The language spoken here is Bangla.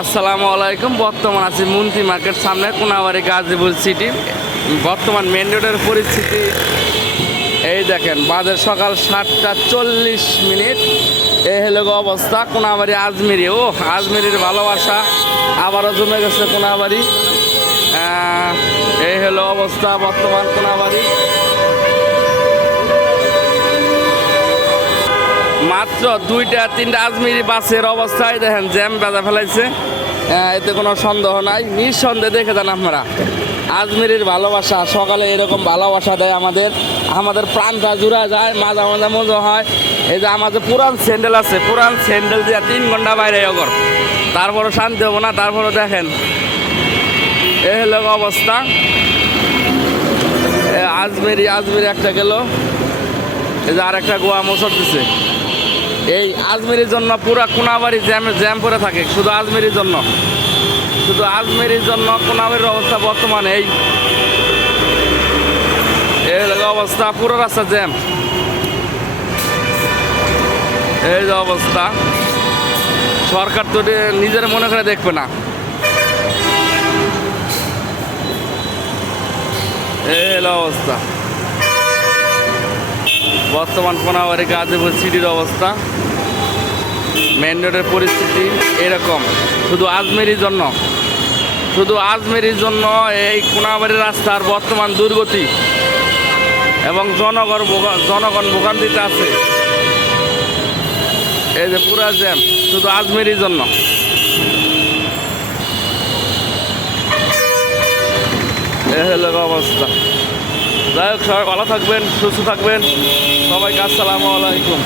আসসালামু আলাইকুম। বর্তমান আছি মুন্সি মার্কেট সামনে কোনাবাড়ি গাজীপুর সিটি। বর্তমান মেন রোডের পরিস্থিতি এই দেখেন, বাজে সকাল 7:40। এই হলো অবস্থা কোনাবাড়ি আজমিরি। ও আজমিরির ভালোবাসা আবারও জমে গেছে কোনাবাড়ি। এই হলো অবস্থা বর্তমান কোনাবাড়ি। মাত্র 2-3টা আজমিরি বাসের অবস্থায় দেখেন জ্যাম বেজা ফেলাইছে। এতে কোনো সন্দেহ নাই, নিঃসন্দেহে দেখে যান আপনারা। আজমিরির ভালোবাসা সকালে এরকম ভালোবাসা দেয় আমাদের প্রাণটা জুড়া যায়, মাঝে মাঝে মজা হয়। এই যে আমাদের পুরান স্যান্ডেল আছে, পুরান স্যান্ডেল দিয়ে 3 ঘন্টা বাইরে অগর, তারপরও শান্তি হবো না। তারপরও দেখেন এই হলো অবস্থা। আজমিরি একটা গেল, এই যে আরেকটা গোয়া মোচর দিছে। এই আজমিরির জন্য পুরা কোনাবাড়ি জ্যাম পড়ে থাকে, শুধু আজমিরির জন্য কোনাবাড়ির অবস্থা বর্তমানে এই অবস্থা, পুরো রাস্তা জ্যাম। এই যে অবস্থা, সরকার তো নিজের মনে করে দেখবে না। এই হলো অবস্থা বর্তমান কোনাবাড়ি গাজীপুর সিটির অবস্থা। মেন রোডের পরিস্থিতি এরকম, শুধু আজমিরির জন্য এই কোনাবাড়ির রাস্তার বর্তমান দুর্গতি এবং জনগণ ভোগান্তিতে আছে। এই যে পুরা জ্যাম শুধু আজমিরির জন্য। এই হলো অবস্থা। যাই হোক, সবাই ভালো থাকবেন, সুস্থ থাকবেন। সবাইকে আসসালামু আলাইকুম।